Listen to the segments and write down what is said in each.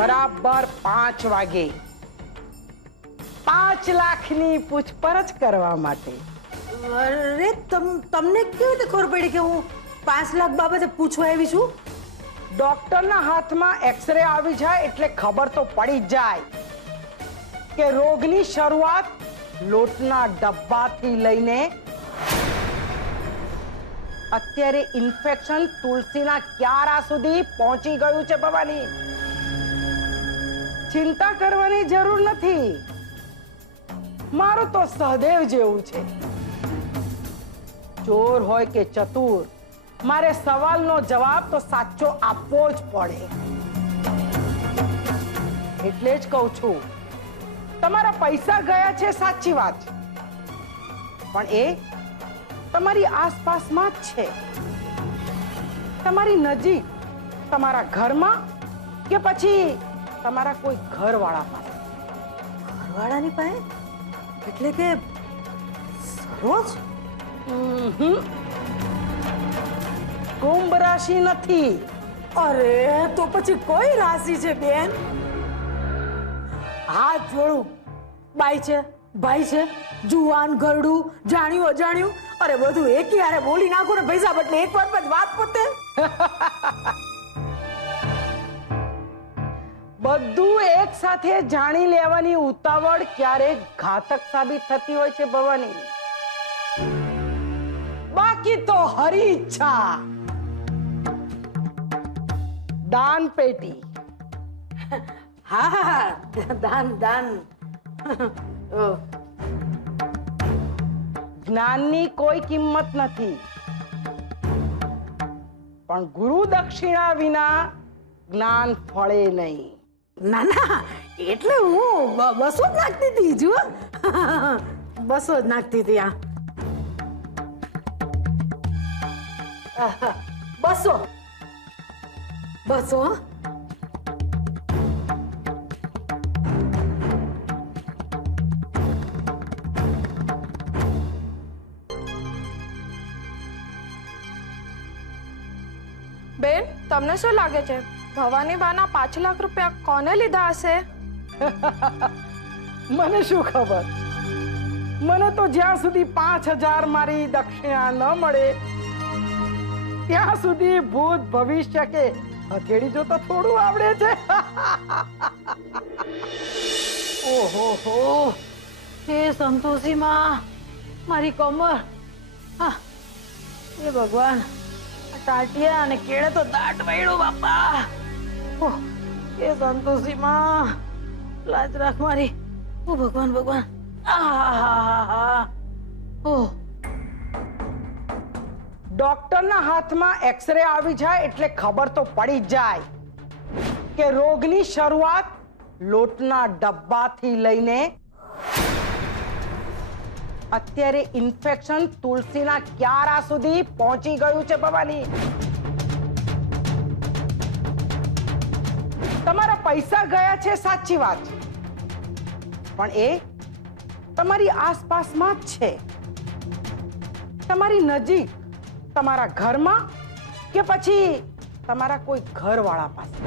બરાબર 5 વાગે 5 લાખની પૂછપરછ કરવા માટે. અરે તમને કેવી રીતે ખબર પડી કે હું 5 લાખ બાબતે પૂછવા આવી છું? ડોક્ટરના હાથમાં એક્સરે આવી જાય એટલે ખબર તો પડી જ જાય કે રોગની શરૂઆત લોટના ડબ્બાથી લઈને અત્યારે ઇન્ફેક્શન તુલસીના ક્યારા સુધી પહોંચી ગયું છે. ભવાની, ચિંતા કરવાની જરૂર નથી. મારું તો સહદેવ જેવું છે. ચોર હોય કે ચતુર, મારે સવાલનો જવાબ તો સાચો આપવો જ પડે. એટલે જ કહું છું, તમારા પૈસા ગયા છે સાચી વાત, પણ એ તમારી આસપાસમાં જ છે. તમારી નજીક, તમારા ઘરમાં કે પછી તમારા કોઈ ઘરવાળા પાસે. ઘરવાળાની પાસે? એટલે કે સરોજ? કુંભ રાશિ નથી. અરે તો પછી કોઈ રાશિ છે બેન? હાથ જોડું, બાઈ છે, ભાઈ છે, જુવાન, ઘરડું, જાણ્યું, અજાણ્યું, અરે બધું એકી હારે બોલી નાખો ને પૈસા બદલે. એક વાર પછી વાત પોતે બધું એક સાથે જાણી લેવાની ઉતાવળ ક્યારેક ઘાતક સાબિત થતી હોય છે ભવાની. બાકી તો હરી ઈચ્છા દાન પેટી. હા, દાન દાન. જ્ઞાનની કોઈ કિંમત નથી, પણ ગુરુ દક્ષિણા વિના જ્ઞાન ફળે નહીં. ના ના, એટલે હું 200 જ નાખતી હતી. જુઓ, 200 જ નાખતી હતી. આ 200 200. બેન, તમને શું લાગે છે ભવાની બાના 5 લાખ રૂપિયા કોને લીધા હશે? મને શું ખબર. મને તો જ્યાં સુધી 5000 મારી દક્ષિણા ન મળે ત્યાં સુધી ભૂત ભવિષ્ય કે હથેળી જોતા થોડું આવડે છે. ઓહો હો, હે સંતોષી માં, મારી કમર. હા, એ ભગવાન, ટાટિયા અને કેળે તો દાટ વળ્યું બાપા. ઓહ, એ સંતોષી માં, લાજ રાખ મારી. ઓ ભગવાન ભગવાન. આહાહાહા. ઓહ, ડોક્ટરના હાથમાં એક્સરે આવી જાય એટલે ખબર તો પડી જ જાય કે રોગની શરૂઆત લોટના ડબ્બાથી લઈને અત્યારે ઇન્ફેક્શન તુલસીના ક્યારા સુધી પહોંચી ગયું છે ભવાની. તમારા પૈસા ગયા છે સાચી વાત, પણ એ તમારી આસપાસમાં જ છે. તમારી નજીક, તમારા ઘરમાં કે પછી તમારા કોઈ ઘરવાળા પાસે.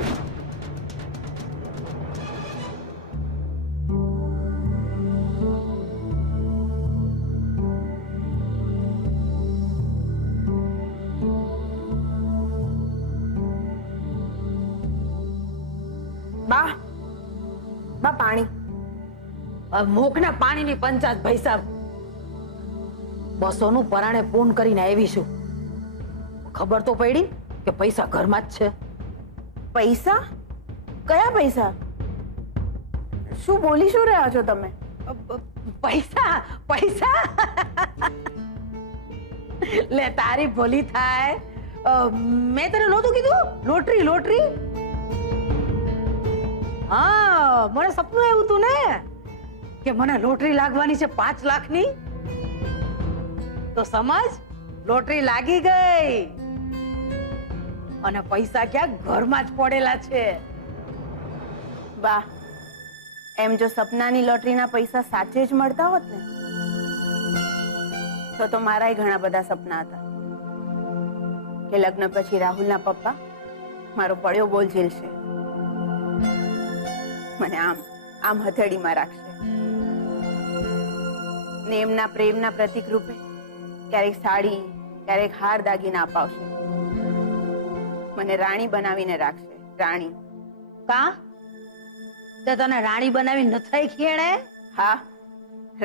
બા પાણી. મોકના પાણીની 50 પૈસા. 200 નું પરાણે ફોન કરીને આવીશું. ખબર તો પડી કે પૈસા ઘરમાં જ છે. પૈસા? કયા પૈસા? શું બોલી શું રહ્યા છો તમે? પૈસા પૈસા. લે, તારી ભલી થાય. મેં તને નહોતું કીધું લોટરી લોટરી? હા, મને સપનું આવ્યું તું ને કે મને લોટરી લાગવાની છે 5 લાખની. તો સમજ, લોટરી લાગી ગઈ અને પૈસા ક્યાં ઘરમાં જ પડેલા છે. બા, એમ જો સપનાની લોટરીના પૈસા સાચે જ મળતા હોત ને તો મારાય ઘણા બધા સપના હતા કે લગ્ન પછી રાહુલના પપ્પા મારો પડ્યો બોલ ઝીલશે. મને આમ આમ હથેળીમાં રાખશે ને એમના પ્રેમના પ્રતીક રૂપે ક્યારેક સાડી ક્યારેક હાર દાગીના અપાવશે. મને રાણી બનાવીને રાખશે. રાણી. કા તે તને રાણી બનાવી નથી ખેણે? હા,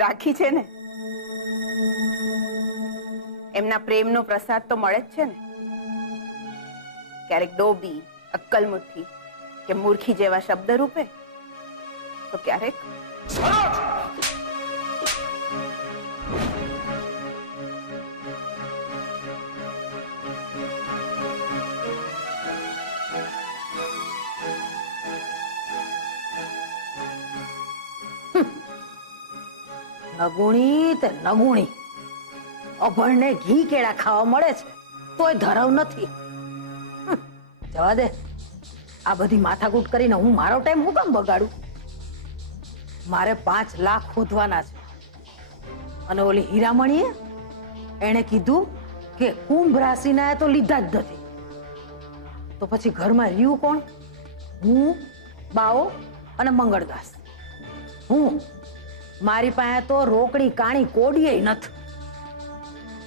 રાખી છે ને. એમના પ્રેમનો પ્રસાદ તો મળે જ છે ને. ક્યારેક ડોબી, અક્કલ મુઠ્ઠી કે મૂર્ખી જેવા શબ્દ રૂપે, તો ક્યારેક નગુણી તે નગુણી, અભણને ઘી કેળા ખાવા મળે છે તોય ધરાવ નથી. જવા દે, આ બધી માથાકૂટ કરીને હું મારો ટાઈમ હું કામ બગાડું? મારે 5 લાખ શોધવાના છે. અને ઓલી હીરામણીએ એણે કીધું કે કુંભ રાશિના તો લીધા જ નથી. તો પછી ઘરમાં રહ્યું કોણ? હું, બાવો અને મંગળદાસ. હું મારી પાસે તો રોકડી કાણી કોડીએ નથી.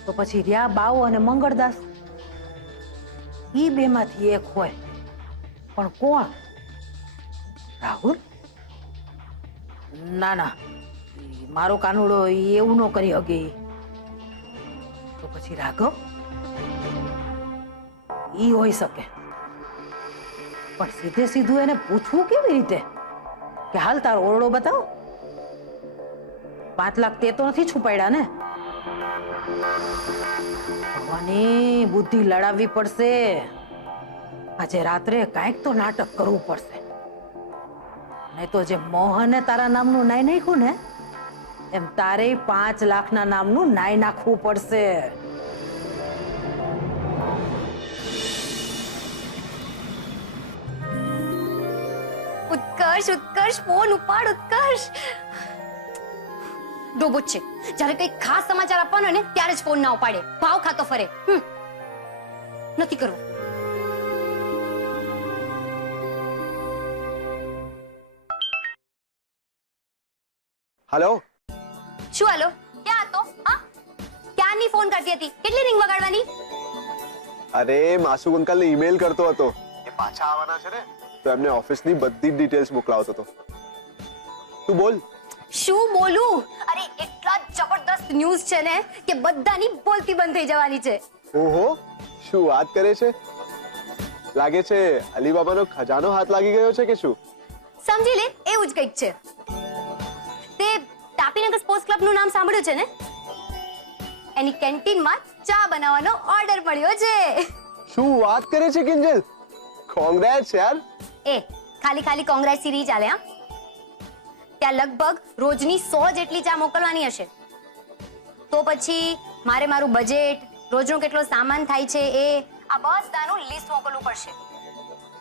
તો પછી રહ્યા બાવો અને મંગળદાસ. ઈ બેમાંથી એક હોય, પણ કોણ? રાહુલ? ના ના, મારો કાનુડો એવું ન કરી શકે. તો પછી રાઘવ? ઈ હોઈ શકે, પણ સીધે સીધું એને પૂછવું કેવી રીતે કે હાલ તારો ઓરડો બતાવો? 5 લાખ તે તો નથી છુપાડ્યા ને? ભગવાનની બુદ્ધિ લડાવવી પડશે. આજે રાત્રે કાંઈક તો નાટક કરવું પડશે. નહીં તો જે મોહને તારા નામનું નાઈ નાખ્યું ને, એમ તારે 5 લાખના નામનું નાઈ નાખવું પડશે. ઉત્કર્ષ, ઉત્કર્ષ, ફોન ઉપાડ ઉત્કર્ષ. ડોબો છે, જ્યારે કઈ ખાસ સમાચાર આપવાનો ને ત્યારે જ ફોન ના ઉપાડે, ભાવ ખાતો ફરે. નથી કરવું. હેલો. શું હાલો? ક્યાં હતો? હા, ક્યારની ફોન કરતી હતી? કેટલી રિંગ વગાડવાની? અરે માસુ અંકલને ઈમેલ કરતો હતો, એ પાછા આવવાના છે ને, તો એમને ઓફિસની બધી ડિટેલ્સ મોકલાવતો હતો. તું બોલ. શું બોલું? અરે એટલા જબરદસ્ત ન્યૂઝ છે ને કે બધાની બોલતી બંધ થઈ જવાની છે. ઓહો, શું વાત કરે છે? લાગે છે અલીબાબાનો ખજાનો હાથ લાગી ગયો છે કે શું? સમજી લે, એવું જ કંઈક છે. તે તાપીનગર સ્પોર્ટ્સ ક્લબ નું નામ સાંભળ્યું છે ને? એની કેન્ટીનમાં ચા બનાવવાનો ઓર્ડર પડ્યો છે. શું વાત કરે છે કિંજલ? કોંગ્રેટ્સ યાર. એ ખાલી ખાલી કોંગ્રેસ સિરી ચાલે. હા, ત્યાં લગભગ રોજની 100 જેટલી ચા મોકલવાની હશે. તો પછી મારે મારું બજેટ, રોજનો કેટલો સામાન થાય છે, એ આ બધાનું લિસ્ટ મોકલવું પડશે.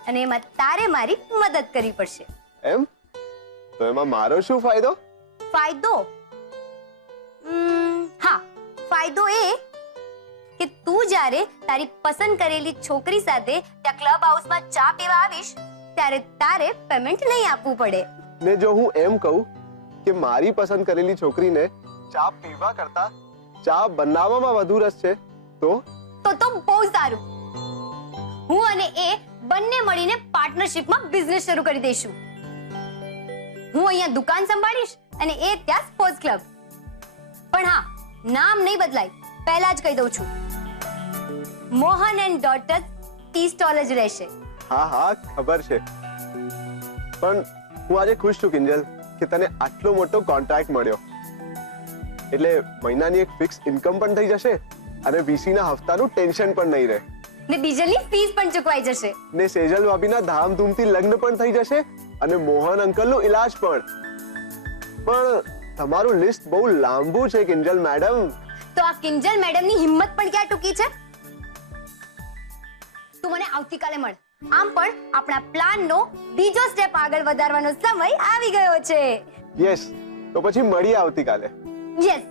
અને એમાં તારે મારી મદદ કરવી પડશે. એમ? તો એમાં મારો શું ફાયદો? ફાયદો? હા, ફાયદો એ કે તું જ્યારે તારી પસંદ કરેલી છોકરી સાથે ત્યાં ક્લબ હાઉસમાં ચા પીવા આવીશ ત્યારે તારે પેમેન્ટ નહીં આપવું પડે. ને જો હું એમ કહું કે મારી પસંદ કરેલી છોકરીને ચા પીવા કરતા ચા બનાવવામાં વધુ રસ છે, તો બહુ સારું. હું અને એ બંને મળીને પાર્ટનરશિપમાં બિઝનેસ શરૂ કરી દઈશું. હું અહીંયા દુકાન સંભાળીશ અને એ ત્યાં સ્પોર્ટ્સ ક્લબ. પણ હા, નામ નહીં બદલાય. પહેલા જ કહી દઉં છું, Mohan and daughter's tea stall જ રહેશે. હા હા, ખબર છે. પણ હું આજે ખુશ છું કિંજલ કે તને આટલો મોટો કોન્ટ્રાક્ટ મળ્યો. એટલે મહિનાની એક ફિક્સ ઇન્કમ પણ થઈ જશે અને વીસી ના હપ્તાનું ટેન્શન પણ નહીં રહે. ને ડીઝલની ફીસ પણ ચૂકવાઈ જશે. ને સેજલ ભાભીના ધામધૂમથી લગ્ન પણ થઈ જશે અને મોહન અંકલનો ઈલાજ પણ. પણ તમારું લિસ્ટ બહુ લાંબુ છે કિંજલ મેડમ. તો આ કિંજલ મેડમની હિંમત પણ ક્યાં ટૂંકી છે? તું મને આવતીકાલે મળ. આમ પણ આપણા પ્લાનનો બીજો સ્ટેપ આગળ વધારવાનો સમય આવી ગયો છે. યસ, તો પછી મળીએ આવતીકાલે. Yes.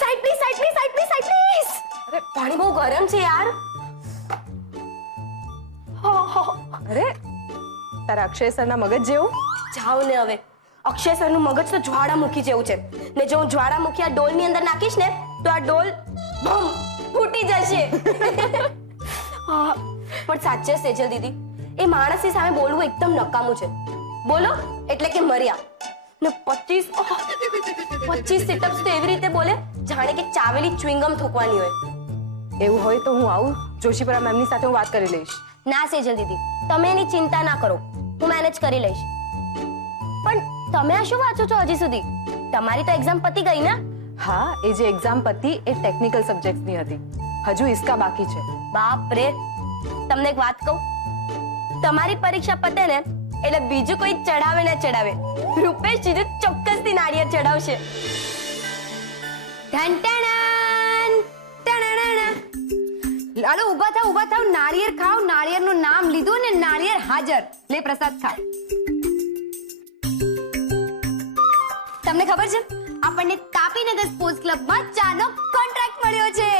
Side please, side please, side please, side please. અરે પાણી બહુ ગરમ છે યાર. અરે તારા અક્ષય સરના મગજ જેવું. જાઓ ને હવે. અક્ષય સરનું મગજ તો જ્વાળામુખી જેવું છે ને જો હું જ્વાળામુખી આ ડોલની અંદર નાખીશ ને તો આ ડોલ બમ ફૂટી જશે. પણ સાચે સેજલ દીદી, એ માણસની સામે બોલવું એકદમ નકામું છે. બોલો એટલે કે મર્યા ને 25 સિટઅપ્સ તો એવી રીતે બોલે જાણે કે ચાવેલી ચ્વિંગમ થૂકવાની હોય. એવું હોય તો હું આવું જોશીપુરા મેમની સાથે હું વાત કરી લઈશ. ના સેજલ દીદી, તમે એની ચિંતા ના કરો, હું મેનેજ કરી લઈશ. પણ તમે આ શું વાંચો છો હજી સુધી? તમારી તો એક્ઝામ પતી ગઈ ને? હા, એ જે એક્ઝામ પતી એ ટેકનિકલ સબ્જેક્ટની હતી. હજુ ઇસકા બાકી છે. બાપ રે, તમને એક વાત કહું, તમારી પરીક્ષા પતે ને એટલે બીજું કોઈ ચડાવે ને ચડાવે, રૂપેશ જીજુ ચોક્કસથી નાળિયેર ચડાવશે. ઢંટણન, ટણણણ. લાલો ઊભા થાવ, નાળિયેર ખાઓ. નાળિયેરનું નામ લીધું ને નાળિયેર હાજર. લે પ્રસાદ ખા. તમને ખબર છે આપણને તાપીનગર સ્પોર્ટ્સ ક્લબમાં ચાનો કોન્ટ્રાક્ટ મળ્યો છે.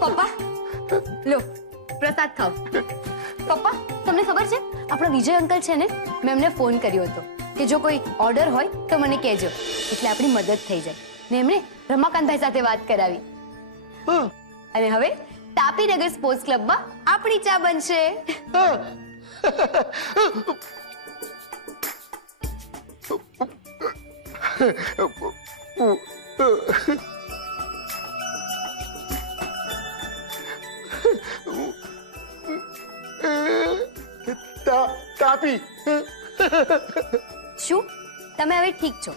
પપ્પા લો પ્રસાદ ખાઓ. પપ્પા તમને ખબર છે આપણો વિજય અંકલ છે ને, મેં એમને ફોન કર્યો હતો કે જો કોઈ ઓર્ડર હોય તો મને કહેજો, એટલે આપણી મદદ થઈ જાય. ને એમણે રમાકાંતભાઈ સાથે વાત કરાવી અને હવે તાપીનગર સ્પોર્ટ્સ ક્લબમાં આપણી ચા બનશે. તાપી, શું તમે હવે ઠીક છો?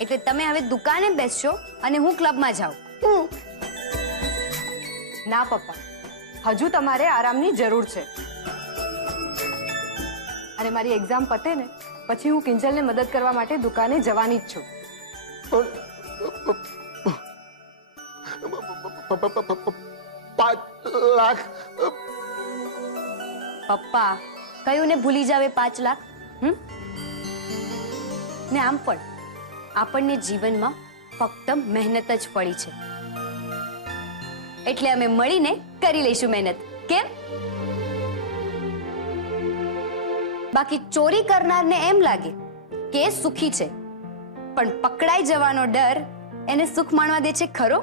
એટલે તમે હવે દુકાને બેસશો અને હું ક્લબમાં જાઉં? ના પપ્પા, હજુ તમારે આરામની જરૂર છે. અને મારી એક્ઝામ પતે ને પછી હું કિંજલને મદદ કરવા માટે દુકાને જવાની જ છું. 5 લાખ. પપ્પા કયું ને ભૂલી જાવે 5 લાખ? ને આમ પણ આપણને જીવનમાં ફક્ત મહેનત જ પડી છે, એટલે અમે મળીને કરી લઈશું મહેનત. કેમ? બાકી ચોરી કરનારને એમ લાગે કે એ સુખી છે, પણ પકડાઈ જવાનો ડર એને સુખ માણવા દે છે ખરો?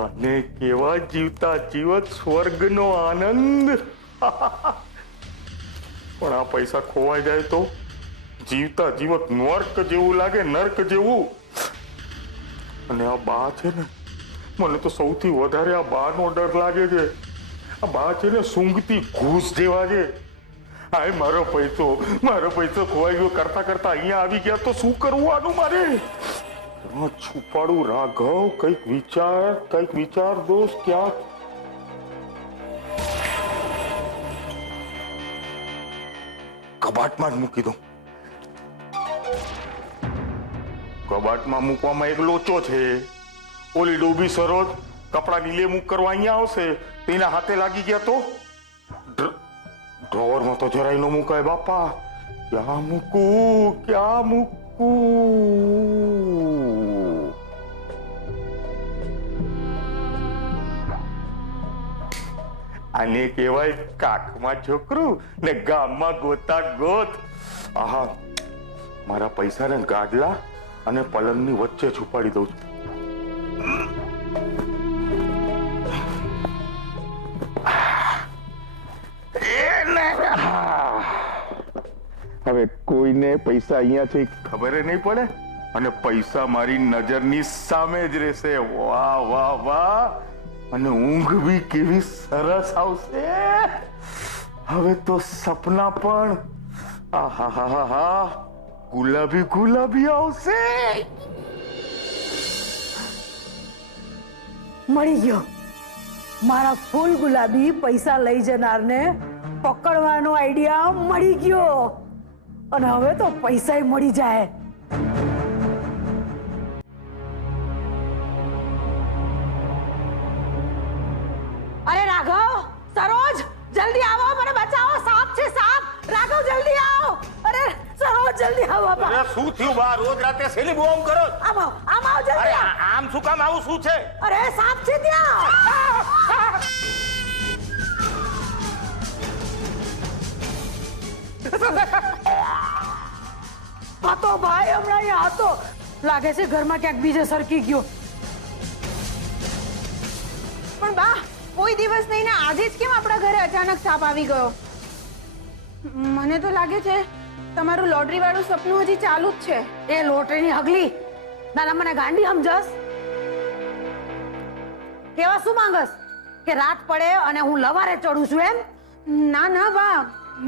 અને કેવા જીવતા જીવત સ્વર્ગનો આનંદ. પણ આ પૈસા ખોવાઈ જાય તો જીવતા જીવત નર્ક જેવું લાગે, નર્ક જેવું. અને આ બા છે ને, મને તો સૌથી વધારે આ બાનો ડર લાગે છે. આ બા છે ને સૂંઘતી ઘૂસ જેવા છે. હાય મારો પૈસો ખોવાઈ ગયો કરતા કરતા અહીંયા આવી ગયા તો શું કરવું આનું મારે? છુપાડું રાઘવ, કઈક વિચાર દોસ્ત. ક્યાં કબાટમાં જ મૂકી દઉં. કબાટમાં મૂકવામાં એક લોચો છે. ઓલી ડોબી સરોજ કપડાની લે મૂક કરવા અહીંયા આવશે, તેના હાથે લાગી ગયા તો ડ્રોવરમાં તો જરાય ન મુકાય બાપા. ક્યાં મૂકું? આને કહેવાય કાકમાં છોકરું ને ગામમાં ગોતા ગોત. આહા, મારા પૈસાને ગાડલા અને પલંગની વચ્ચે છુપાડી દઉં છું. હવે કોઈને પૈસા અહીંયા છે ખબર નહીં પડે અને પૈસા મારી નજરની સામે જ રહેશે. વાહ વાહ વાહ! અને ઊંઘ બી કેવી સરસ આવશે. હવે તો સપના પણ આહાહાહા ગુલાબી ગુલાબી આવશે. મળી ગયો. મારા ફૂલ ગુલાબી પૈસા લઈ જનારને પકડવાનો આઈડિયા મળી ગયો. અને હવે તો પૈસા મળી જાય. અરે રાઘવ, સરોજ, જલ્દી આવો, મને બચાવો, સાપ છે સાપ. રાઘવ જલ્દી આવો. અરે સરોજ જલ્દી આવો બાપા. અરે શું થયું બા? રોજ રાતે શેલી બોમ કરો? આમ આવો જલ્દી. અરે આમ શું કામ? આવું શું છે? અરે સાપ છે ત્યાં. હતો ભાઈ, હમણાં અહીંયા હતો. લાગે છે ઘરમાં ક્યાંક બીજે સરકી ગયો. પણ બા, કોઈ દિવસ નહીં ને આજે જ કેમ આપણા ઘરે અચાનક સાપ આવી ગયો? મને તો લાગે છે તમારું લોટરી વાળું સપનું હજી ચાલુ જ છે. એ લોટરીની હગલી. ના મને ગાંડી સમજસ. કેવા શું માંગસ? કે રાત પડે અને હું લવારે ચડું છું એમ? ના ના બા,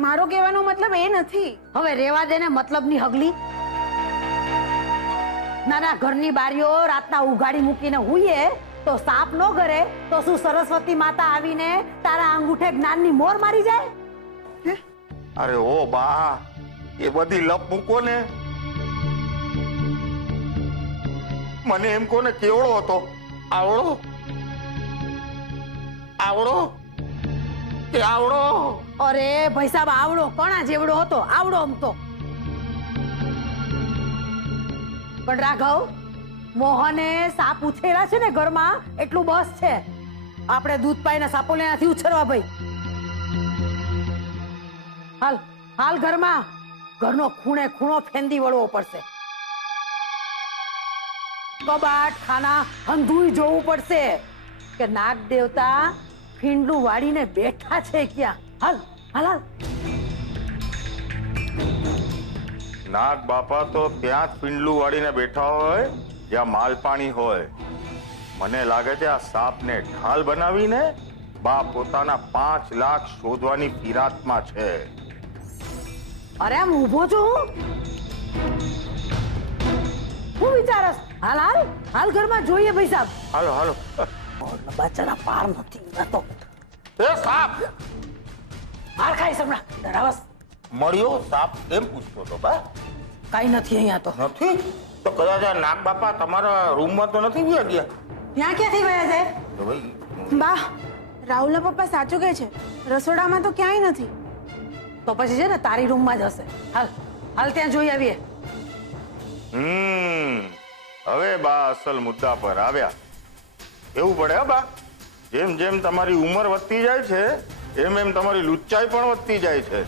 મારો કહેવાનો મતલબ એ નથી. હવે રેવા દે ને મતલબની હગલી. નાના ઘરની બારીઓ રાતના ઉઘાડી મૂકીને હુઈએ તો સાપ નો ઘરે તો શું સરસ્વતી માતા આવીને તારા અંગૂઠે જ્ઞાનની મોર મારી જાય? અરે ઓ બા, એ બધી લપ મૂકો ને. મને એમ કોને કેવડો હતો? આવડો આવડો કે આવડો? અરે ભાઈ સાહેબ, આવડો કોણા જેવડો હતો? આવડો આમ તો. પણ રાઘવ, મોહને સાપ ઉછેરા છે ને ઘરમાં, એટલું બસ છે. આપણે દૂધ પાઈને સાપો લેનાથી ઉછેરવા ભાઈ. હાલ હાલ ઘરમાં. ઘરનો ખૂણે ખૂણો ફેંદી વળવો પડશે. કબાટ ખાના હંધુય જોવું પડશે કે નાગ દેવતા ફીંડલું વાળીને બેઠા છે ક્યાં. હાલ હાલ હાલ. નાગ બાપા તો ત્યાં જ પિંડલું વાળીને બેઠા હોય જ્યાં માલ પાણી હોય. મને લાગે છે આ સાપને ઢાલ બનાવીને બા પોતાના 5 લાખ શોધવાની ફિરાતમાં છે. અરે આમ ઊભો છું હું વિચારસ. હાલ હાલ હાલ ઘરમાં જોઈએ ભાઈ સાહેબ. હાલો હાલો. બચારા પાર નથી તો એ સાપ માર ખાઈ હમણાં ડરાવસ. મળ્યો? સાપ કેમ પૂછતો તો બા? કઈ નથી અહીંયા તો. નથી તો કદાચ આ નાગ બાપા તમારા રૂમમાં તો નથી ગયા ગયા? ત્યાં ક્યાંથી ગયા છે? તો ભાઈ બા, રાહુલના પપ્પા સાચું કહે છે, રસોડામાં તો ક્યાંય નથી. તો પછી છે ને તારી રૂમમાં જ હશે. હાલ હાલ ત્યાં જોઈ આવીએ. હવે બા અસલ મુદ્દા પર આવ્યા. એવું પડે હે બા, જેમ જેમ તમારી ઉંમર વધતી જાય છે એમ એમ તમારી લુચ્ચાઈ પણ વધતી જાય છે.